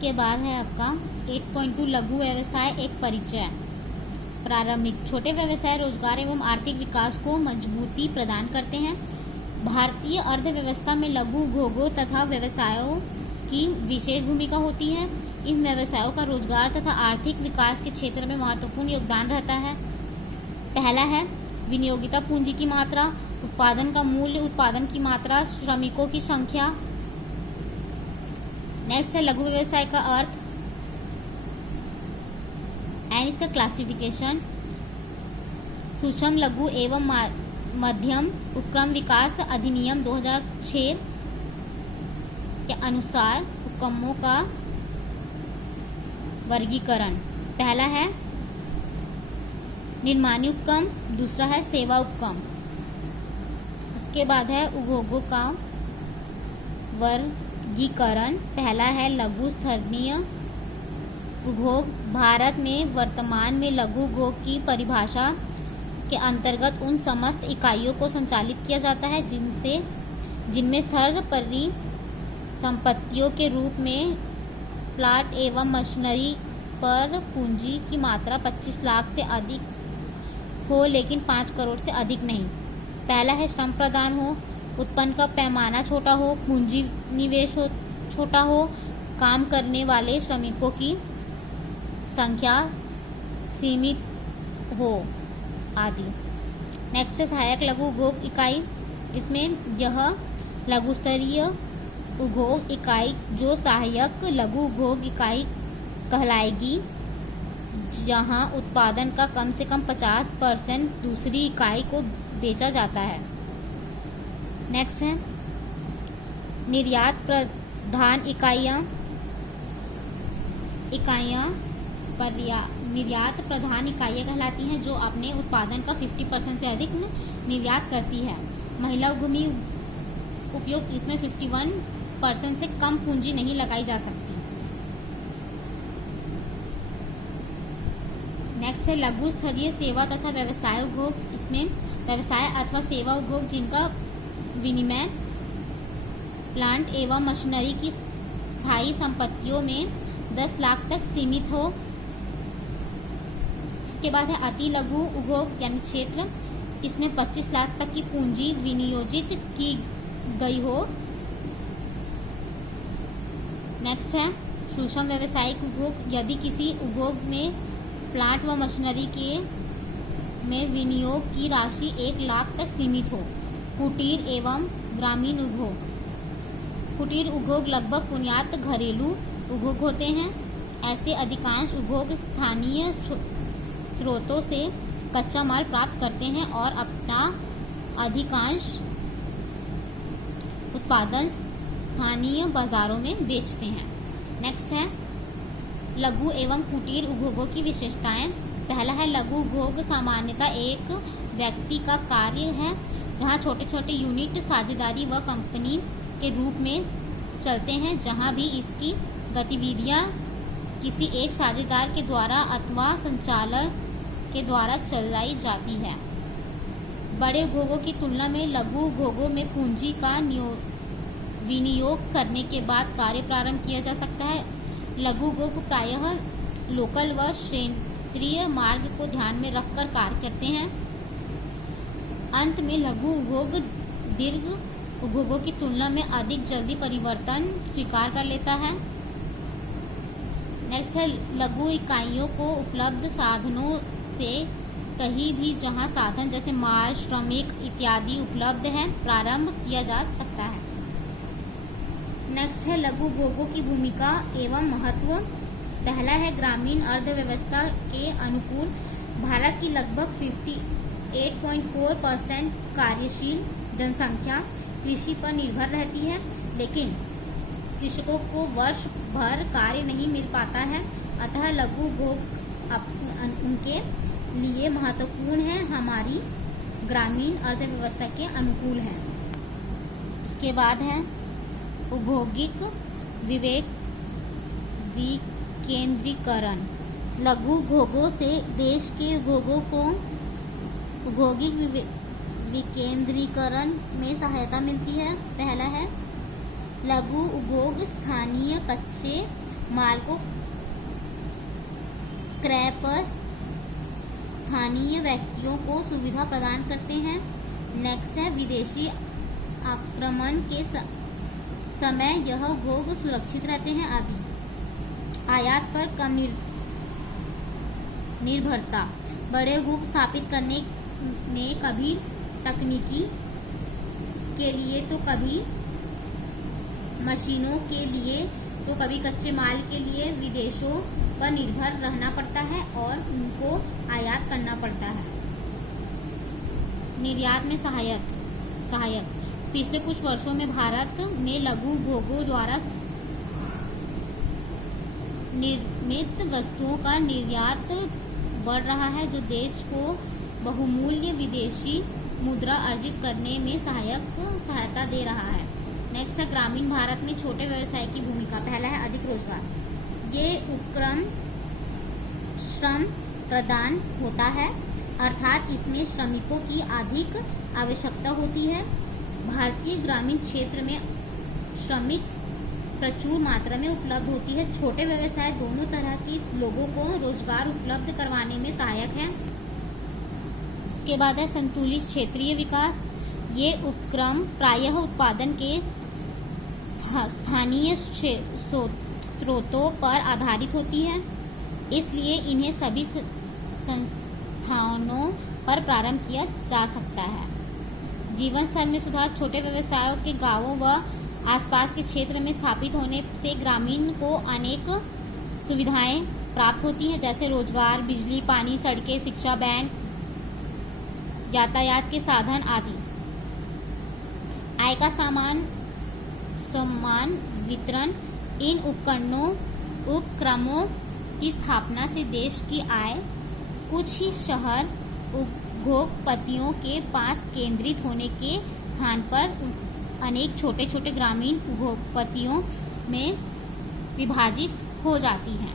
इसके बाद है आपका 8.2 लघु व्यवसाय एक परिचय। प्रारंभिक छोटे व्यवसाय रोजगार एवं आर्थिक विकास को मजबूती प्रदान करते हैं। भारतीय अर्थव्यवस्था में लघु उद्योगों तथा व्यवसायों की विशेष भूमिका होती है। इन व्यवसायों का रोजगार तथा आर्थिक विकास के क्षेत्र में महत्वपूर्ण योगदान रहता है। पहला है विनियोगिता पूंजी की मात्रा, उत्पादन का मूल्य, उत्पादन की मात्रा, श्रमिकों की संख्या। नेक्स्ट है लघु व्यवसाय का अर्थ एंड इसका क्लासिफिकेशन। सूक्ष्म लघु एवं मध्यम उपक्रम विकास अधिनियम 2006 के अनुसार उपक्रमों का वर्गीकरण। पहला है निर्माणी उपक्रम, दूसरा है सेवा उपक्रम। उसके बाद है उद्योगों का वर्गीकरण। पहला है लघु स्थरणीय उद्योग। भारत में वर्तमान में लघु उद्योग की परिभाषा के अंतर्गत उन समस्त इकाइयों को संचालित किया जाता है जिनमें स्थिर परिसंपत्तियों के रूप में प्लांट एवं मशीनरी पर पूंजी की मात्रा 25 लाख से अधिक हो, लेकिन 5 करोड़ से अधिक नहीं। पहला है श्रम प्रदान हो, उत्पन्न का पैमाना छोटा हो, पूंजी निवेश हो छोटा हो, काम करने वाले श्रमिकों की संख्या सीमित हो आदि। नेक्स्ट है सहायक लघु उद्योग इकाई। इसमें यह लघु स्तरीय उद्योग इकाई जो सहायक लघु उद्योग इकाई कहलाएगी, जहां उत्पादन का कम से कम 50% दूसरी इकाई को बेचा जाता है। नेक्स्ट है निर्यात प्रधान इकाइयां। निर्यात प्रधान इकाइयां कहलाती हैं जो अपने उत्पादन का 50% से अधिक निर्यात करती है। महिला उद्यमी उपयोग इसमें 51% से कम पूंजी नहीं लगाई जा सकती। नेक्स्ट है लघु स्तरीय सेवा तथा व्यवसाय उद्योग। इसमें व्यवसाय अथवा सेवा उद्योग जिनका विनिमय प्लांट एवं मशीनरी की स्थायी संपत्तियों में 10 लाख तक सीमित हो। इसके बाद है अति लघु उद्योग यानी क्षेत्र। इसमें 25 लाख तक की पूंजी विनियोजित की गई हो। नेक्स्ट है सूक्ष्म व्यावसायिक उद्योग। यदि किसी उद्योग में प्लांट व मशीनरी में विनियोग की राशि 1 लाख तक सीमित हो। कुटीर एवं ग्रामीण उद्योग। कुटीर उद्योग लगभग पुण्यात घरेलू उद्योग होते हैं। ऐसे अधिकांश उद्योग स्थानीय स्रोतों से कच्चा माल प्राप्त करते हैं और अपना अधिकांश उत्पादन स्थानीय बाजारों में बेचते हैं। नेक्स्ट है लघु एवं कुटीर उद्योगों की विशेषताएं। पहला है लघु उद्योग सामान्यतः एक व्यक्ति का कार्य है, जहां छोटे छोटे यूनिट साझेदारी व कंपनी के रूप में चलते हैं, जहां भी इसकी गतिविधियां किसी एक साझेदार के द्वारा अथवा संचालक के द्वारा चलाई जाती है। बड़े उद्योगों की तुलना में लघु उद्योगों में पूंजी का विनियोग करने के बाद कार्य प्रारंभ किया जा सकता है। लघु उद्योग प्रायः लोकल व क्षेत्रीय मार्ग को ध्यान में रखकर कार्य करते हैं। अंत में लघु उद्योग दीर्घ उद्योगों की तुलना में अधिक जल्दी परिवर्तन स्वीकार कर लेता है। नेक्स्ट है लघु इकाइयों को उपलब्ध साधनों से कहीं भी जहां साधन जैसे माल, श्रमिक इत्यादि उपलब्ध हैं प्रारंभ किया जा सकता है। नेक्स्ट है लघु उद्योगों की भूमिका एवं महत्व। पहला है ग्रामीण अर्थव्यवस्था के अनुकूल। भारत की लगभग 58.4% कार्यशील जनसंख्या कृषि पर निर्भर रहती है, लेकिन कृषकों को वर्ष भर कार्य नहीं मिल पाता है, अतः लघु उद्योग उनके लिए महत्वपूर्ण है, हमारी ग्रामीण अर्थव्यवस्था के अनुकूल है। उसके बाद है औद्योगिक विकेंद्रीकरण। लघु उद्योगों से देश के उद्योगों को औद्योगिक विकेंद्रीकरण में सहायता मिलती है। पहला है लघु उद्योग स्थानीय कच्चे मार्को क्रैपर्स स्थानीय व्यक्तियों को सुविधा प्रदान करते हैं। नेक्स्ट है विदेशी आक्रमण के समय यह भोग सुरक्षित रहते हैं आदि। आयात पर कम निर्भरता, बड़े उद्योग स्थापित करने में कभी तकनीकी के लिए तो कभी मशीनों के लिए तो कभी कच्चे माल के लिए विदेशों पर निर्भर रहना पड़ता है और उनको आयात करना पड़ता है। निर्यात में सहायक पिछले कुछ वर्षों में भारत में लघु उद्योगों द्वारा निर्मित वस्तुओं का निर्यात बढ़ रहा है, जो देश को बहुमूल्य विदेशी मुद्रा अर्जित करने में सहायता दे रहा है। नेक्स्ट है ग्रामीण भारत में छोटे व्यवसाय की भूमिका। पहला है अधिक रोजगार। ये उपक्रम श्रम प्रदान होता है, अर्थात इसमें श्रमिकों की अधिक आवश्यकता होती है। भारतीय ग्रामीण क्षेत्र में श्रमिक प्रचुर मात्रा में उपलब्ध होती है। छोटे व्यवसाय दोनों तरह के लोगों को रोजगार उपलब्ध करवाने में सहायक है। इसके बाद है संतुलित क्षेत्रीय विकास। ये उपक्रम प्रायः उत्पादन के स्थानीय स्रोतों पर आधारित होती है, इसलिए इन्हें सभी संस्थानों पर प्रारंभ किया जा सकता है। जीवन स्तर में सुधार। छोटे व्यवसायों के गांवों व आसपास के क्षेत्र में स्थापित होने से ग्रामीण को अनेक सुविधाएं प्राप्त होती हैं, जैसे रोजगार, बिजली, पानी, सड़कें, शिक्षा, बैंक, यातायात के साधन आदि। आय का समान वितरण। इन उपक्रमों की स्थापना से देश की आय कुछ ही शहर उद्योगपतियों के पास केंद्रित होने के स्थान पर अनेक छोटे छोटे ग्रामीण उद्योगपतियों में विभाजित हो जाती है।